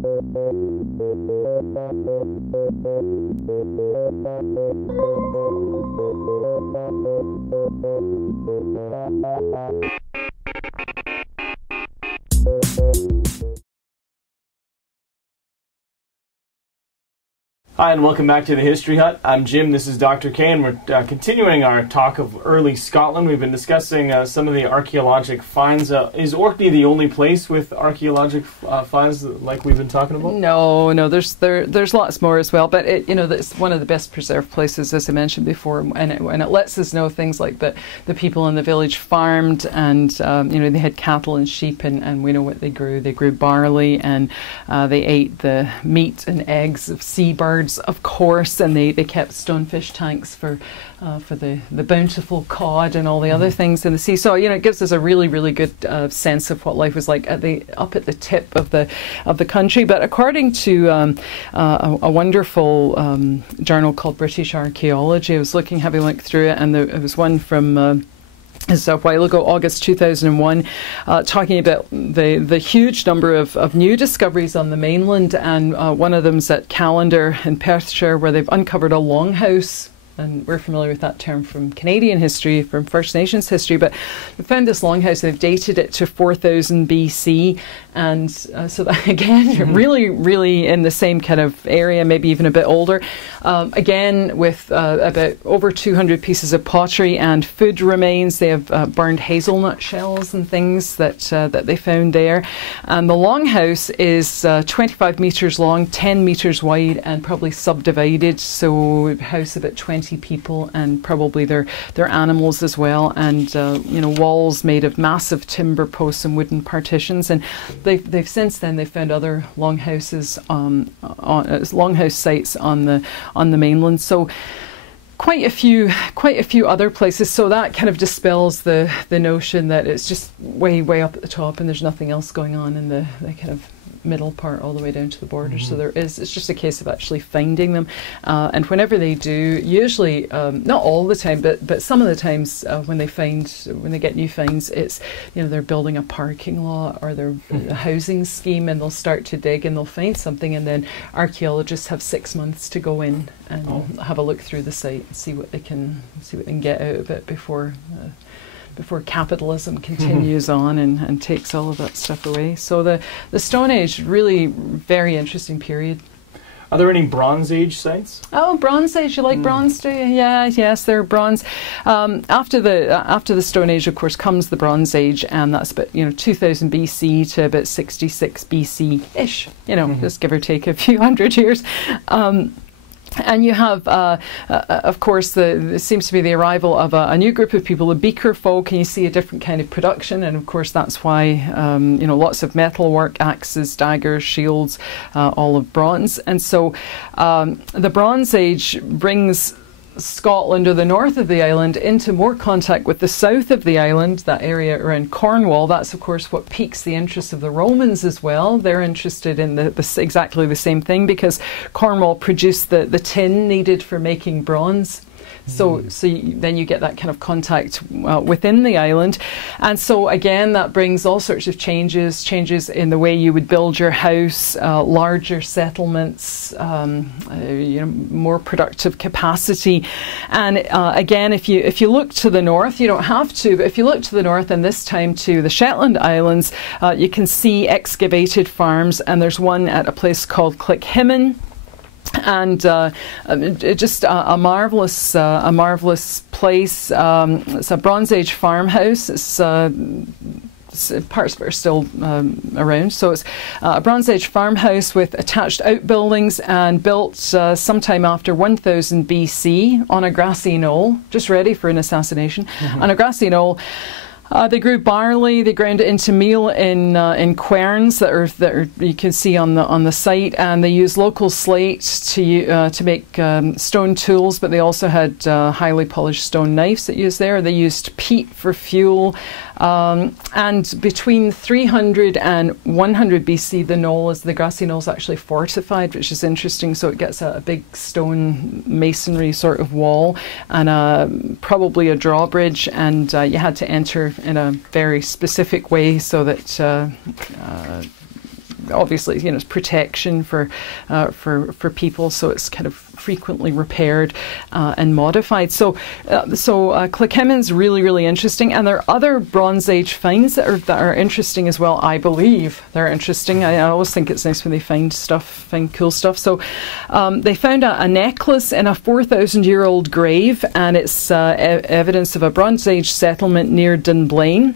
Hi, and welcome back to the History Hut. I'm Jim, this is Dr. K, and we're continuing our talk of early Scotland. We've been discussing some of the archaeologic finds. Is Orkney the only place with archaeologic finds like we've been talking about? No, there's lots more as well, but it's one of the best preserved places, as I mentioned before, and it lets us know things like that the people in the village farmed, and they had cattle and sheep, and we know what they grew. They grew barley, and they ate the meat and eggs of seabirds, of course, and they kept stonefish tanks for the bountiful cod and all the other things in the sea. So it gives us a really, really good sense of what life was like up at the tip of the country. But according to a wonderful journal called British Archaeology, I was having a look through it, and it was one from a while ago, August 2001, talking about the huge number of new discoveries on the mainland, and one of them's at Callander in Perthshire, where they've uncovered a longhouse. And we're familiar with that term from Canadian history, from First Nations history, but we found this longhouse. They've dated it to 4000 BC, and so that, again, really, really in the same kind of area, maybe even a bit older. Again, with about over 200 pieces of pottery and food remains. They have burned hazelnut shells and things that they found there. And the longhouse is 25 metres long, 10 metres wide, and probably subdivided. So house about 20 people, and probably their animals as well, and walls made of massive timber posts and wooden partitions. And they've since then found other longhouses longhouse sites on the mainland. So quite a few other places. So that kind of dispels the notion that it's just way up at the top and there's nothing else going on in the kind of middle part all the way down to the border. So it's just a case of actually finding them, and whenever they do, usually not all the time, but some of the times when they get new finds, it's they're building a parking lot or they're a housing scheme, and they'll start to dig and they'll find something, and then archaeologists have 6 months to go in and have a look through the site and see what they can get out of it before capitalism continues on and takes all of that stuff away. So the Stone Age, really very interesting period. Are there any Bronze Age sites? Oh, Bronze Age, you like bronze, do you? Yeah, yes, they're bronze. After the Stone Age, of course, comes the Bronze Age, and that's about 2000 BC to about 66 BC-ish, just give or take a few hundred years. And you have, of course, there seems to be the arrival of a new group of people, the Beaker folk, and you see a different kind of production. And of course, that's why, lots of metalwork, axes, daggers, shields, all of bronze. And so the Bronze Age brings Scotland, or the north of the island, into more contact with the south of the island, that area around Cornwall. That's, of course, what piques the interest of the Romans as well. They're interested in exactly the same thing, because Cornwall produced the tin needed for making bronze. So then you get that kind of contact within the island. And so again, that brings all sorts of changes in the way you would build your house, larger settlements, more productive capacity. And again, if you look to the north, you don't have to, but if you look to the north, and this time to the Shetland Islands, you can see excavated farms, and there's one at a place called Clickhimmin. And just a marvelous place. It's a Bronze Age farmhouse. It's parts of it are still around. So it's a Bronze Age farmhouse with attached outbuildings, and built sometime after 1000 BC on a grassy knoll, just ready for an assassination. On a grassy knoll. They grew barley. They ground it into meal in querns that are you can see on the site, and they used local slate to make stone tools. But they also had highly polished stone knives that used there. They used peat for fuel, and between 300 and 100 BC, the grassy knoll is actually fortified, which is interesting. So it gets a big stone masonry sort of wall, and probably a drawbridge, and you had to enter in a very specific way so that obviously, you know, it's protection for people, so it's kind of frequently repaired and modified. So Clackemmon's really, really interesting, and there are other Bronze Age finds that are interesting as well. I believe they're interesting. I always think it's nice when they find cool stuff. So they found a necklace in a 4,000-year-old grave, and it's evidence of a Bronze Age settlement near Dunblane.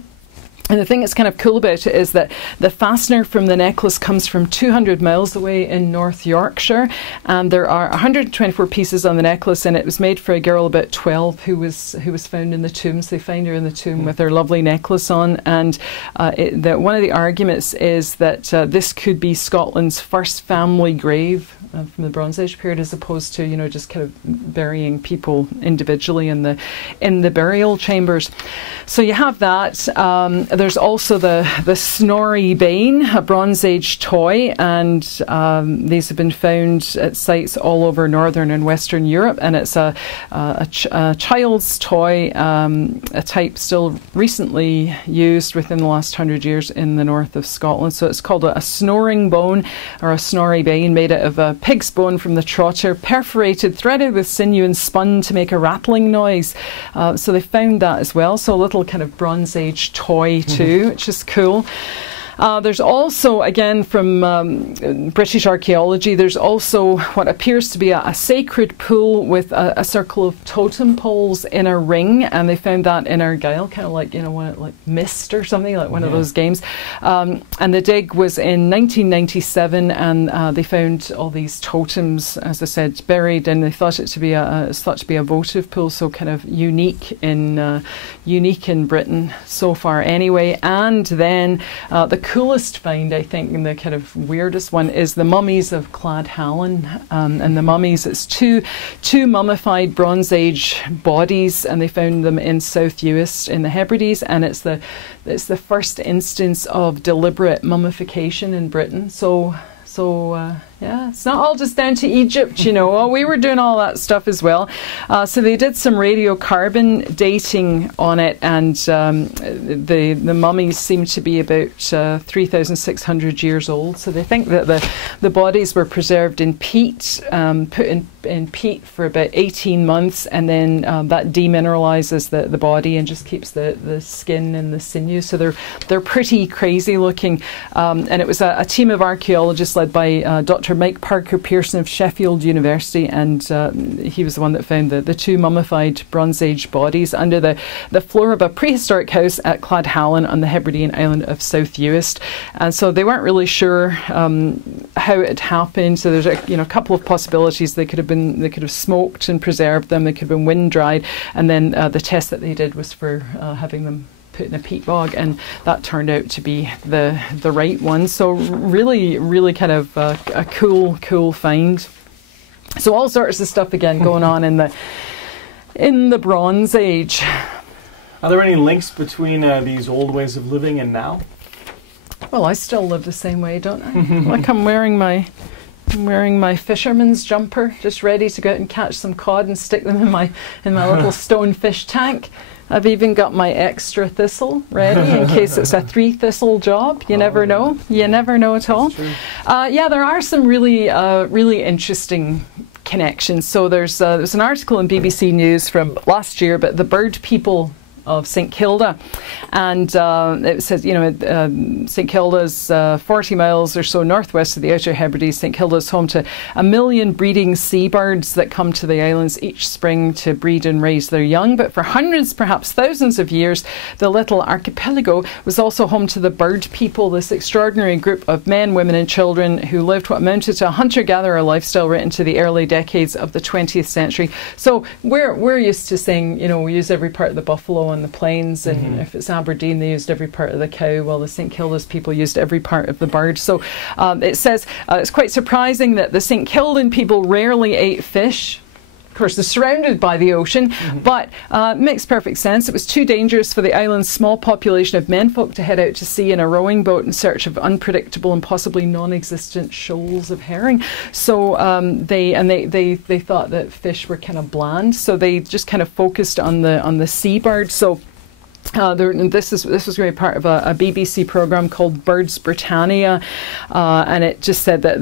And the thing that's kind of cool about it is that the fastener from the necklace comes from 200 miles away in North Yorkshire, and there are 124 pieces on the necklace, and it was made for a girl about 12 who was found in the tombs. They find her in the tomb with her lovely necklace on, and one of the arguments is that this could be Scotland's first family grave from the Bronze Age period, as opposed to, you know, just kind of burying people individually in the burial chambers. So you have that. There's also the Snorri Bane, a Bronze Age toy, and these have been found at sites all over Northern and Western Europe, and it's a child's toy, a type still recently used within the last 100 years in the north of Scotland. So it's called a snoring bone, or a Snorri Bane, made out of a pig's bone from the trotter, perforated, threaded with sinew and spun to make a rattling noise. So they found that as well. So a little kind of Bronze Age toy too, which is cool. There's also, again from British archaeology, there's also what appears to be a sacred pool with a circle of totem poles in a ring, and they found that in Argyll, kind of like, you know, like Myst or something, like one of those games. And the dig was in 1997, and they found all these totems, as I said, buried, and they thought it to be a votive pool, so kind of unique in Britain so far, anyway. And then the coolest find, I think, and the kind of weirdest one, is the mummies of Cladhallen. And the mummies, it's two mummified Bronze Age bodies, and they found them in South Uist in the Hebrides, and it's the first instance of deliberate mummification in Britain. So yeah, it's not all just down to Egypt, you know. Well, we were doing all that stuff as well. So they did some radiocarbon dating on it, and the mummies seem to be about 3,600 years old. So they think that the bodies were preserved in peat, put in peat for about 18 months, and then that demineralizes the body and just keeps the skin and the sinew. So they're pretty crazy looking. And it was a team of archaeologists led by Dr. Mike Parker Pearson of Sheffield University, and he was the one that found the two mummified Bronze Age bodies under the floor of a prehistoric house at Cladhallen on the Hebridean island of South Uist. And so they weren't really sure how it happened. So there's a couple of possibilities. They could have smoked and preserved them. They could have been wind dried, and then the test that they did was for having them put in a peat bog, and that turned out to be the right one. So really, really kind of a cool find. So all sorts of stuff again going on in the Bronze Age. Are there any links between these old ways of living and now? Well, I still live the same way, don't I? Like I'm wearing my fisherman's jumper, just ready to go out and catch some cod and stick them in my little stone fish tank. I've even got my extra thistle ready in case it's a 3 thistle job. You never know. You never know at all. Yeah, there are some really interesting connections. So there's an article in BBC News from last year about the bird people of St Kilda, and it says, you know, St Kilda's 40 miles or so northwest of the Outer Hebrides. St Kilda is home to 1 million breeding seabirds that come to the islands each spring to breed and raise their young. But for hundreds, perhaps thousands of years, the little archipelago was also home to the bird people, this extraordinary group of men, women and children who lived what amounted to a hunter-gatherer lifestyle right into the early decades of the 20th century. So we're used to saying, you know, we use every part of the buffalo on the plains, and if it's Aberdeen, they used every part of the cow. Well, the St Kilda's people used every part of the bird. So it says it's quite surprising that the St Kildan people rarely ate fish. Of course, they're surrounded by the ocean, but makes perfect sense. It was too dangerous for the island's small population of menfolk to head out to sea in a rowing boat in search of unpredictable and possibly non-existent shoals of herring. So they thought that fish were kind of bland, so they just kind of focused on the seabird. So This was really part of a BBC programme called Birds Britannia, and it just said that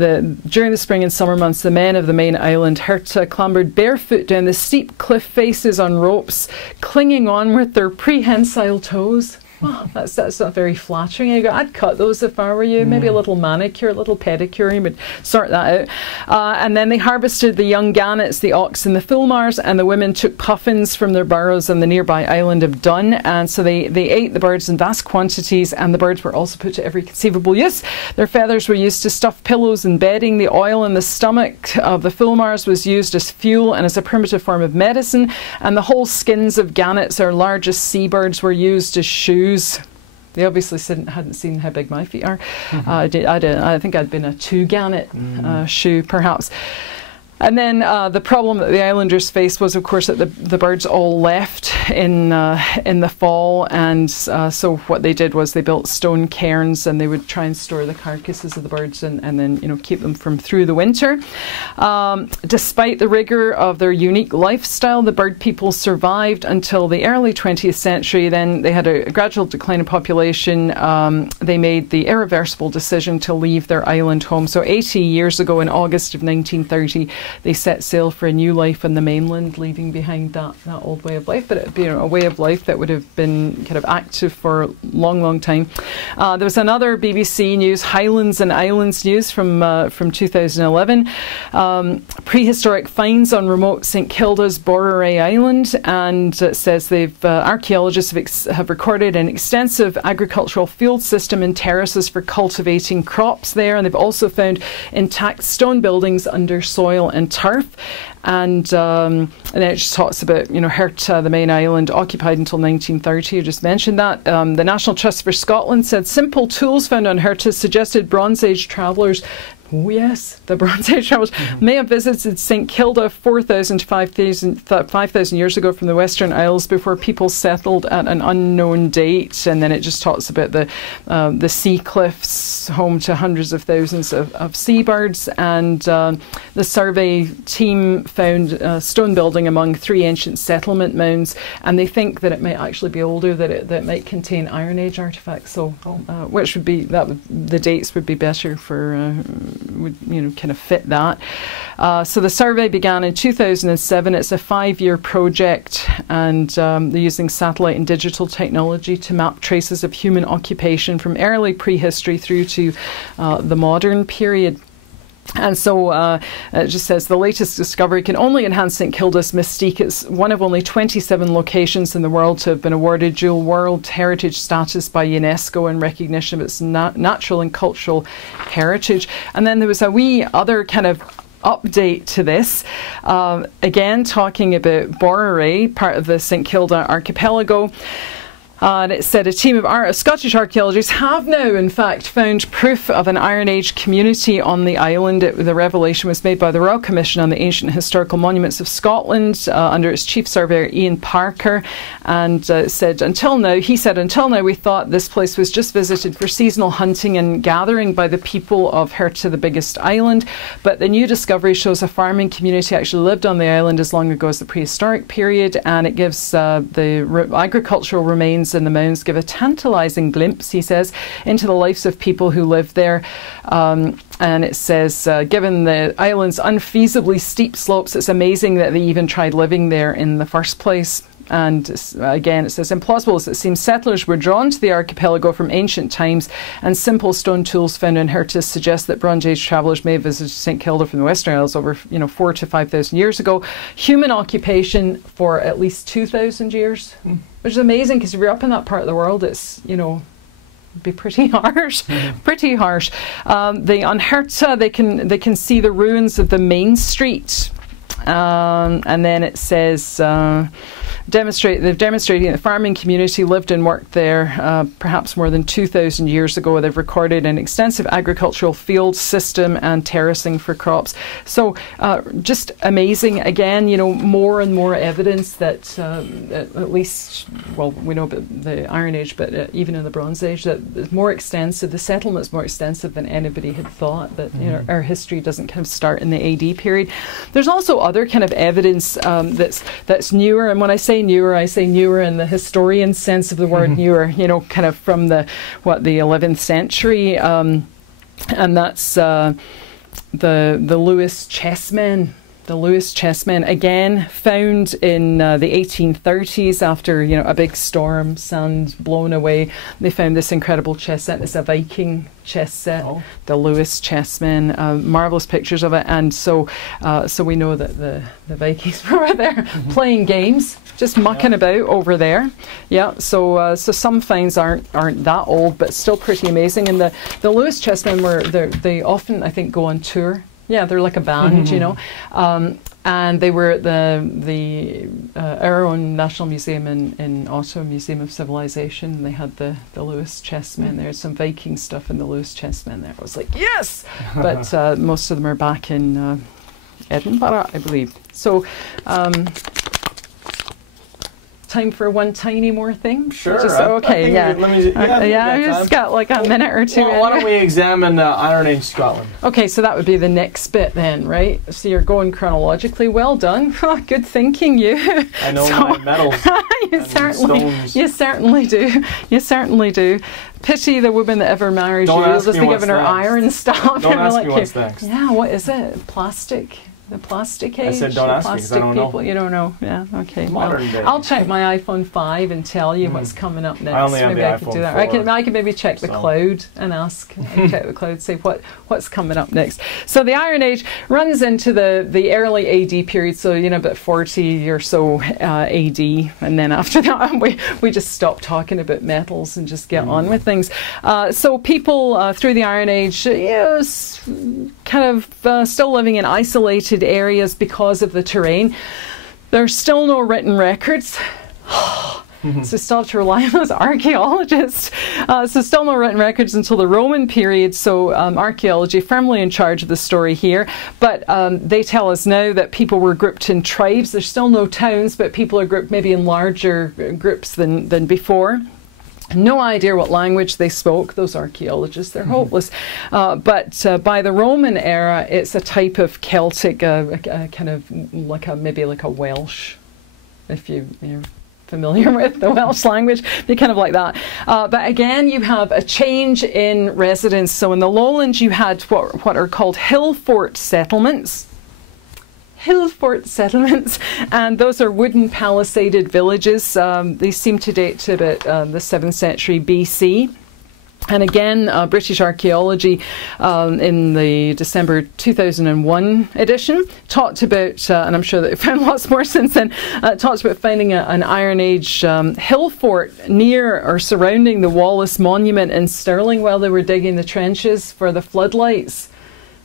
during the spring and summer months, the men of the main island Herta clambered barefoot down the steep cliff faces on ropes, clinging on with their prehensile toes. Oh, that's not very flattering. I'd cut those if I were you. Maybe a little manicure, a little pedicure. You would sort that out. And then they harvested the young gannets, the auks and the fulmars, and the women took puffins from their burrows on the nearby island of Dun. And so they ate the birds in vast quantities, and the birds were also put to every conceivable use. Their feathers were used to stuff pillows and bedding. The oil in the stomach of the fulmars was used as fuel and as a primitive form of medicine. And the whole skins of gannets, our largest seabirds, were used as shoes. They obviously hadn't seen how big my feet are. I think I'd been a 2-gannet shoe, perhaps. And then the problem that the islanders faced was, of course, that the birds all left in the fall, and so what they did was they built stone cairns, and they would try and store the carcasses of the birds and then keep them from through the winter. Despite the rigour of their unique lifestyle, the bird people survived until the early 20th century. Then they had a gradual decline in population. They made the irreversible decision to leave their island home. So 80 years ago, in August of 1930, they set sail for a new life on the mainland, leaving behind that old way of life. But it would be a way of life that would have been kind of active for a long, long time. There was another BBC News, Highlands and Islands News from 2011. Prehistoric finds on remote St Kilda's Borreray Island, and it says archaeologists have recorded an extensive agricultural field system and terraces for cultivating crops there, and they've also found intact stone buildings under soil and turf. And then it just talks about, Herta, the main island, occupied until 1930. I just mentioned that. The National Trust for Scotland said simple tools found on Herta suggested Bronze Age travellers. Oh yes, the Bronze Age travellers may have visited St Kilda 4,000 to 5,000 years ago from the Western Isles before people settled at an unknown date. And then it just talks about the sea cliffs, home to hundreds of thousands of seabirds. And the survey team found a stone building among 3 ancient settlement mounds, and they think that it might actually be older, that it might contain Iron Age artefacts. So, which would be the dates would be better for. Would kind of fit that. So the survey began in 2007. It's a 5-year project, and they're using satellite and digital technology to map traces of human occupation from early prehistory through to the modern period. And so it just says the latest discovery can only enhance St Kilda's mystique. It's one of only 27 locations in the world to have been awarded dual World Heritage status by UNESCO in recognition of its natural and cultural heritage. And then there was a wee other kind of update to this, again talking about Borreray, part of the St Kilda archipelago. And it said a team of Scottish archaeologists have now, in fact, found proof of an Iron Age community on the island. The revelation was made by the Royal Commission on the Ancient Historical Monuments of Scotland under its chief surveyor Ian Parker, and said until now we thought this place was just visited for seasonal hunting and gathering by the people of Herta, the biggest island, but the new discovery shows a farming community actually lived on the island as long ago as the prehistoric period, and it gives the agricultural remains in the mounds give a tantalising glimpse, he says, into the lives of people who live there. And it says, given the island's unfeasibly steep slopes, it's amazing that they even tried living there in the first place. And again, it says, implausible as it seems, settlers were drawn to the archipelago from ancient times, and simple stone tools found in Herta suggest that Bronze Age travellers may have visited St Kilda from the Western Isles over 4,000 to 5,000 years ago. Human occupation for at least 2,000 years, which is amazing, because if you're up in that part of the world, it's, it'd be pretty harsh. Pretty harsh. On Herta, they can see the ruins of the main street. And then it says, they've demonstrated the farming community lived and worked there perhaps more than 2,000 years ago. They've recorded an extensive agricultural field system and terracing for crops. So just amazing. Again, more and more evidence that at least, well, we know about the Iron Age, but even in the Bronze Age, that it's more extensive. The settlement's more extensive than anybody had thought. That our history doesn't kind of start in the AD period. There's also other kind of evidence that's newer. And when I say newer in the historian sense of the word newer, you know, kind of from the 11th century, and that's the Lewis chessmen. The Lewis chessmen, again found in the 1830s after, you know, a big storm, sand blown away. They found this incredible chess set. It's a Viking chess set, the Lewis chessmen. Marvelous pictures of it, and so we know that the Vikings were there playing games, just mucking about over there. Yeah, so some finds aren't that old, but still pretty amazing. And the Lewis chessmen they often, I think, go on tour. Yeah, they're like a band, you know. And they were at our own National Museum in Ottawa, Museum of Civilization. And they had the Lewis chessmen there. Some Viking stuff in the Lewis chessmen there. I was like, yes! But most of them are back in Edinburgh, I believe. So, time for one tiny more thing? Sure. Okay, yeah. I've just got like a minute or two. Well, why don't we examine Iron Age Scotland? Okay, so that would be the next bit then, right? So you're going chronologically. Well done. Good thinking, you. I know my medals. You certainly do. You certainly do. Pity the woman that ever marries you. You'll just be giving her iron stuff. Don't ask me what's next. Yeah, what is it? Plastic? The plastic age? I said don't ask me because I don't know. You don't know? Yeah, okay. Modern day. I'll check my iPhone 5 and tell you what's coming up next. I only have maybe the I iPhone could do that. 4, I can maybe check the cloud and ask. Check the cloud, say what's coming up next. So the Iron Age runs into the early AD period, so, you know, about 40 or so AD, and then after that we just stop talking about metals and just get on with things. So people through the Iron Age, kind of still living in isolated areas because of the terrain. There's still no written records. So still have to rely on those archaeologists. So still no written records until the Roman period. So archaeology firmly in charge of the story here. But they tell us now that people were grouped in tribes. There's still no towns, but people are grouped maybe in larger groups than before. No idea what language they spoke, those archaeologists, they're hopeless. But by the Roman era, it's a type of Celtic, kind of maybe like a Welsh, if you're familiar with the Welsh language, be kind of like that. But again, you have a change in residence. So in the lowlands, you had what are called hill fort settlements. Hill fort settlements, and those are wooden palisaded villages. They seem to date to about the 7th century BC. And again, British Archaeology in the December 2001 edition talked about, and I'm sure that they've found lots more since then, talked about finding an Iron Age hill fort near or surrounding the Wallace Monument in Stirling while they were digging the trenches for the floodlights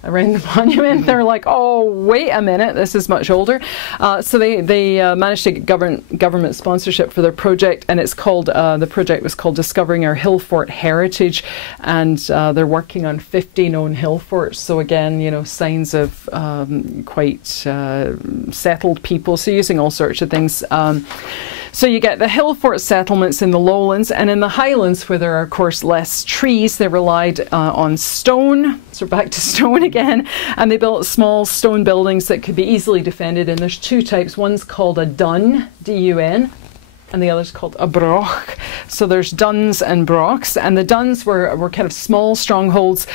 around the monument. They're like, oh, wait a minute, this is much older. So they managed to get government sponsorship for their project, and it's called, the project was called Discovering Our Hill Fort Heritage, and they're working on 50 known hill forts. So again, you know, signs of quite settled people, so using all sorts of things. So you get the hill fort settlements in the lowlands, and in the highlands, where there are, of course, less trees, they relied on stone. So back to stone again, and they built small stone buildings that could be easily defended. And there's two types. One's called a dun, D-U-N, and the other's called a broch. So there's duns and brochs, and the duns were kind of small strongholds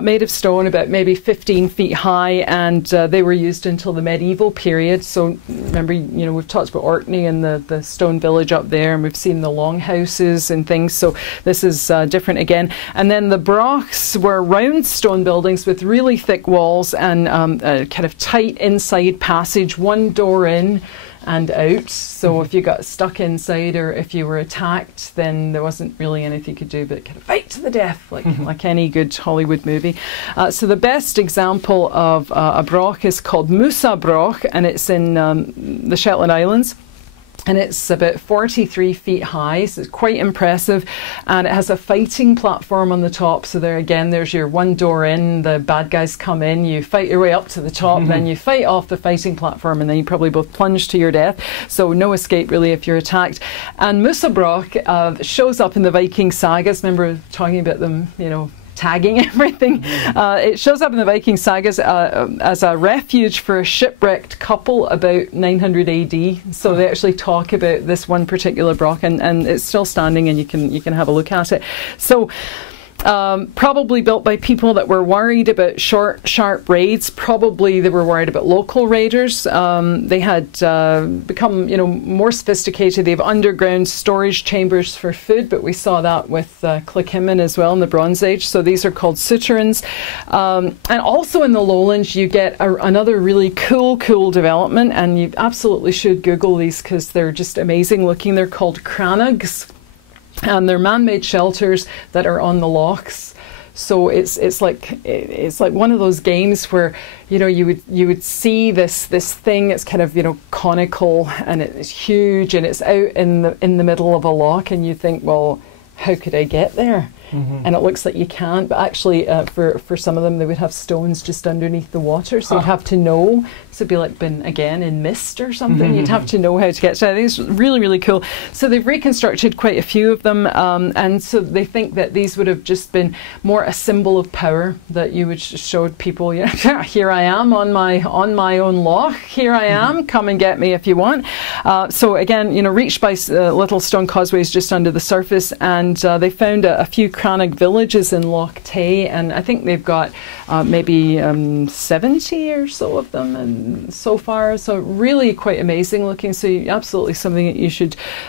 made of stone, about maybe 15 feet high, and they were used until the medieval period. So remember, you know, we've talked about Orkney and the stone village up there, and we've seen the longhouses and things, so this is different again. And then the brochs were round stone buildings with really thick walls and a kind of tight inside passage, one door in and out. So if you got stuck inside or if you were attacked, then there wasn't really anything you could do but kind of fight to the death, like any good Hollywood movie. So the best example of a broch is called Musa Broch, and it's in the Shetland Islands. And it's about 43 feet high, so it's quite impressive. And it has a fighting platform on the top. So there again, there's your one door in, the bad guys come in, you fight your way up to the top, then you fight off the fighting platform, and then you probably both plunge to your death. So no escape really if you're attacked. And Musa Broch shows up in the Viking sagas. Remember talking about them, you know, tagging everything. It shows up in the Viking sagas as a refuge for a shipwrecked couple about 900 AD. So they actually talk about this one particular broch, and it's still standing, and you can have a look at it. So probably built by people that were worried about short, sharp raids. Probably they were worried about local raiders. They had become, more sophisticated. They have underground storage chambers for food, but we saw that with Cloghimmon as well in the Bronze Age. So these are called souterrains. And also in the lowlands, you get another really cool development, and you absolutely should Google these because they're just amazing looking. They're called crannogs. And they're man-made shelters that are on the lochs. So it's like one of those games where you would see this thing. It's kind of conical, and it's huge, and it's out in the middle of a loch, and you think, well, how could I get there? Mm-hmm. And it looks like you can't, but actually for some of them they would have stones just underneath the water, so you'd have to know. So it'd be like being again in mist or something. You'd have to know how to get to it. I think it's really cool. So they've reconstructed quite a few of them, and so they think that these would have just been more a symbol of power, that you would show people, here I am on my own loch, here I am, come and get me if you want. So again, reached by little stone causeways just under the surface, and they found a few crannog villages in Loch Tay, and I think they've got maybe 70 or so of them and so far. So really quite amazing looking. So absolutely something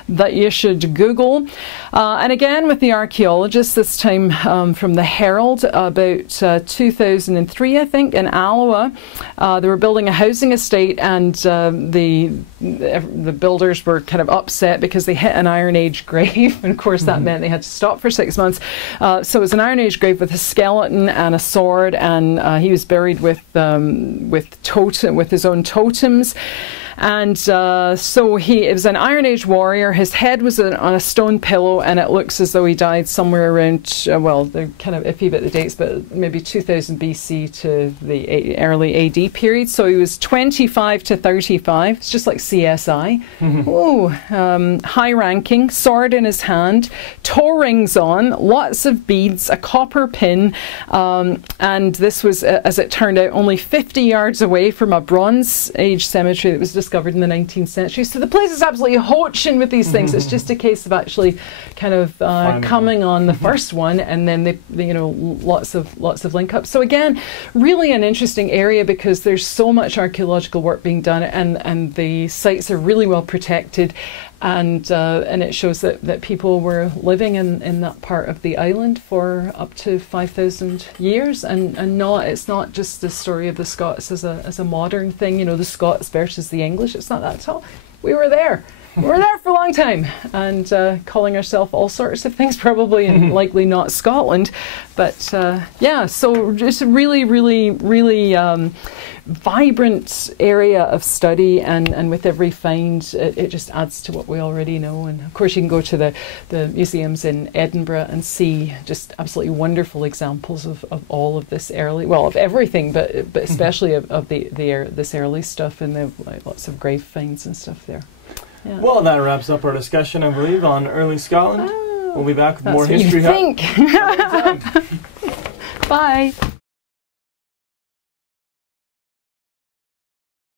that you should Google. And again with the archaeologists, this time from the Herald, about 2003 I think, in Alloa. They were building a housing estate, and the builders were kind of upset because they hit an Iron Age grave, and of course that meant they had to stop for 6 months. So it was an Iron Age grave with a skeleton and a sword, and he was buried with his own totems. And so it was an Iron Age warrior. His head was on a stone pillow, and it looks as though he died somewhere around, they're kind of iffy about the dates, but maybe 2000 BC to the early AD period. So he was 25 to 35. It's just like CSI. High ranking, sword in his hand, toe rings on, lots of beads, a copper pin, and this was, as it turned out, only 50 yards away from a Bronze Age cemetery that was discovered in the 19th century. So the place is absolutely hoaching with these things. It's just a case of actually kind of coming on the first one, and then lots of link ups. So again, really an interesting area because there's so much archaeological work being done, and the sites are really well protected. And it shows that people were living in that part of the island for up to 5,000 years, and it's not just the story of the Scots as a modern thing, the Scots versus the English. It's not that at all. We were there. We were there for a long time, and calling ourselves all sorts of things probably, and likely not Scotland. But so just a really vibrant area of study, and with every find it just adds to what we already know. And of course you can go to the museums in Edinburgh and see just absolutely wonderful examples of all of this early, of everything, but especially of this early stuff, and the lots of grave finds and stuff there. Yeah. Well, that wraps up our discussion, I believe, on early Scotland. We'll be back with more History Hut. Bye.